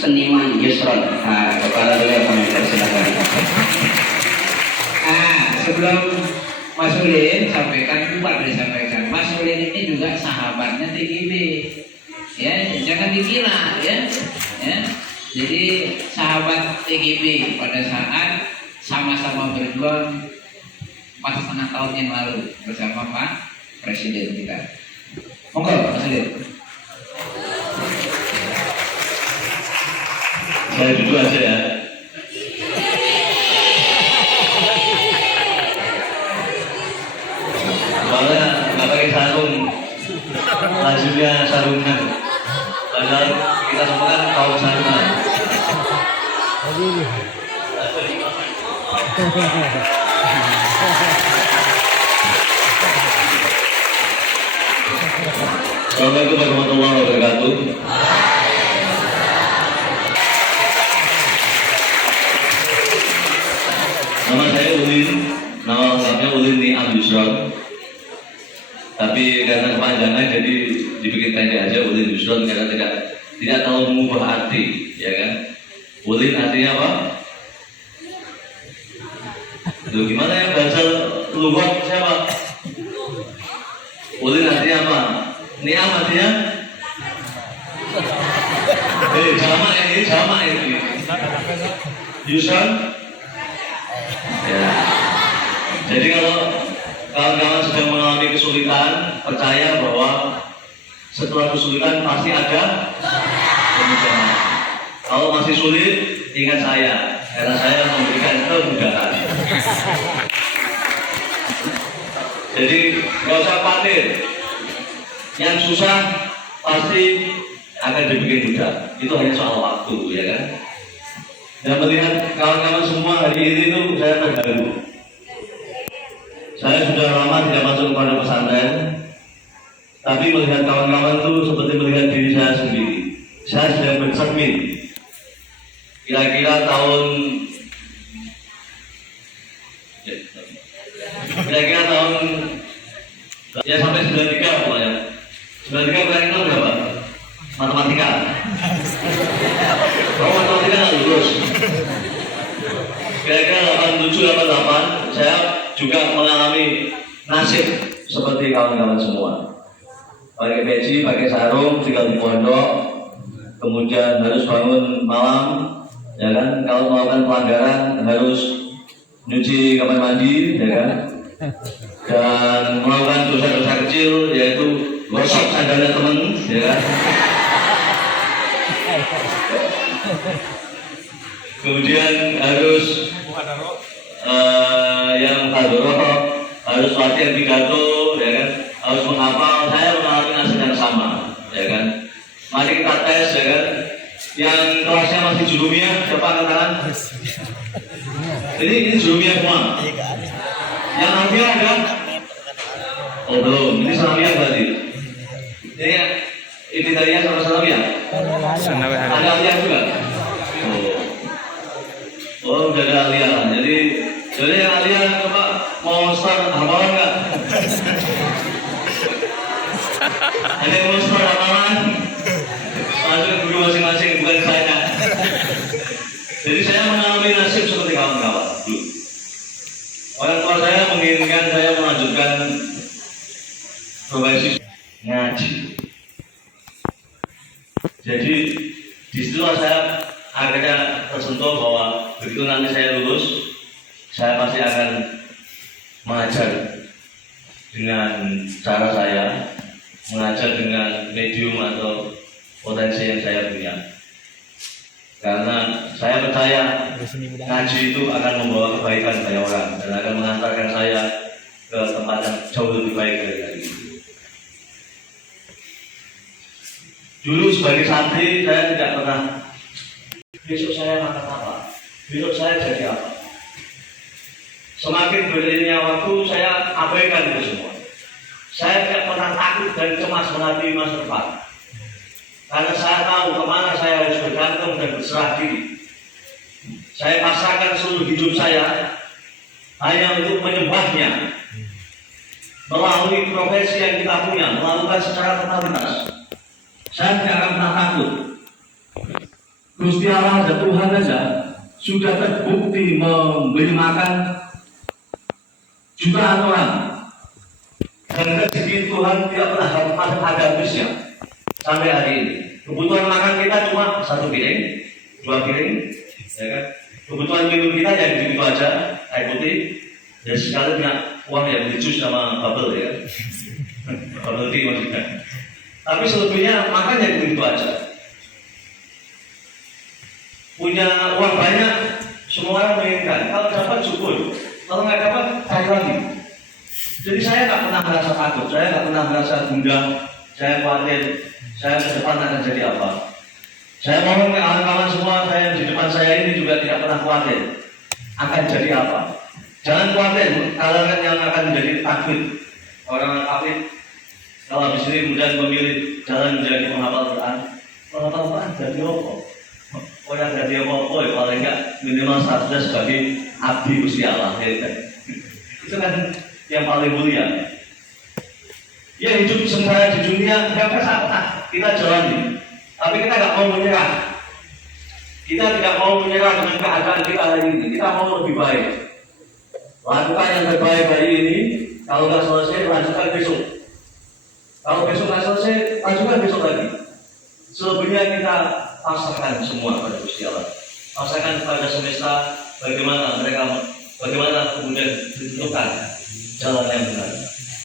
seniman Yusron. Nah, kepala beliau komentar silakan. Sebelum Mas Ulin sampaikan, lupa disampaikan. Mas Ulin ini juga sahabatnya TGB. Ya, jangan dikira ya. Jadi sahabat TGB pada saat sama-sama berjuang 4,5 tahun yang lalu bersama Pak Presiden kita. Monggo Mas Ulin. Saya duduk aja ya. Soalnya nggak pakai sarung, lajunya sarungan. Padahal kita semua kan kaum sarungan. Assalamualaikum warahmatullahi wabarakatuh. Nama saya Ulin, nama lengkapnya Ulin Ni'am Yusron. Tapi karena kepanjangan jadi dibikin pendek aja Ulin Yusron karena tidak terlalu mengubah arti, ya kan? Ulin artinya apa? Loh, gimana yang bahasa lugat siapa? Ulin artinya apa? Ni'am artinya? Sama ini. Yusron? Ya. Jadi kalau kawan-kawan sedang mengalami kesulitan, percaya bahwa setelah kesulitan pasti ada kemudahan. Kalau masih sulit, ingat saya, karena saya memberikan kemudahan. Jadi nggak usah khawatir, yang susah pasti akan dibikin mudah. Itu hanya soal waktu, ya kan? Dan melihat kawan-kawan semua hari ini itu saya terharu. Saya sudah lama tidak masuk kepada pesantren, tapi melihat kawan-kawan itu seperti melihat diri saya sendiri. Saya sedang bercermin. Kira-kira tahun ya sampai 93 pokoknya. 93 kira-kira berapa? Matematika. Oh, matematika nggak lulus. Kira-kira 87, 88, saya juga mengalami nasib seperti kawan-kawan semua. Pakai peci, pakai sarung, tinggal di pondok, kemudian harus bangun malam, ya kan? Kalau melakukan pelanggaran harus nyuci kamar mandi, ya kan? Dan melakukan dosa-dosa kecil, yaitu gosok sandalnya teman, ya kan? Kemudian harus yang hadroh, harus latihan pidato, ya kan? Harus menghafal. Saya mengalami nasib yang sama, ya kan? Mari kita tes, ya kan? Yang kelasnya masih jurumiyah, siapa angkat tangan? Ini jurumiyah semua. Yang alfiah ada? Oh belum, ini sanawiyah berarti. Ini ibtidaiyah sama sanawiyah? Ada alfiah juga? Oh, udah ada aliyah. Jadi yang aliyah coba mau start hafalan nggak? Ada yang mau start hafalan? Masuk guru masing-masing, bukan saya. Jadi saya mengalami nasib seperti kawan-kawan. Orang tua saya menginginkan saya melanjutkan profesi ngaji. Jadi disitulah saya akhirnya tersentuh bahwa begitu nanti saya lulus, saya pasti akan mengajar dengan cara saya, mengajar dengan medium atau potensi yang saya punya. Karena saya percaya ngaji itu akan membawa kebaikan banyak orang dan akan mengantarkan saya ke tempat yang jauh lebih baik dari hari ini. Dulu sebagai santri saya tidak pernah besok saya makan apa, besok saya jadi apa. Semakin beriringnya waktu saya abaikan itu semua. Saya tidak pernah takut dan cemas menghadapi masa depan. Karena saya tahu kemana saya harus bergantung dan berserah diri. Saya pasrahkan seluruh hidup saya hanya untuk menyembahnya melalui profesi yang kita punya, melakukan secara totalitas. Saya tidak akan pernah takut. Gusti Allah dan Tuhan saja sudah terbukti memberi makan jutaan orang. Dan rezeki Tuhan tidak pernah ada habisnya sampai hari ini. Kebutuhan makan kita cuma 1 piring, 2 piring, ya kan? Kebutuhan minum kita yang begitu aja, air putih, dan sekali punya uang yang beli jus sama bubble ya, bubble tea maksudnya. Tapi selebihnya makan yang begitu aja. Punya uang banyak, semua orang menginginkan. Kalau dapat syukur, kalau nggak dapat cari lagi. Jadi saya nggak pernah merasa takut, saya nggak pernah merasa gundah, saya khawatir, saya ke depan akan jadi apa. Saya mohon ke kawan-kawan semua, saya di depan saya ini juga tidak pernah khawatir akan jadi apa. Jangan khawatir, kalangan yang akan menjadi takut. Orang takut, kalau habis ini kemudian memilih jalan menjadi penghafal Quran, penghafal Quran jadi apa? Orang jadi apa-apa, ya paling nggak minimal statusnya sebagai abdi Gusti Allah. Ya. Itu kan yang paling mulia. Ya hidup sementara di dunia nggak apa kita jalani, tapi kita nggak mau menyerah. Kita tidak mau menyerah dengan keadaan kita hari ini. Kita mau lebih baik. Lakukan yang terbaik hari ini. Kalau nggak selesai, lanjutkan besok. Kalau besok nggak selesai, lanjutkan besok lagi. Selebihnya kita pasrahkan semua pada Gusti Allah. Pasrahkan kepada semesta. Bagaimana kemudian ditentukan jalan yang benar.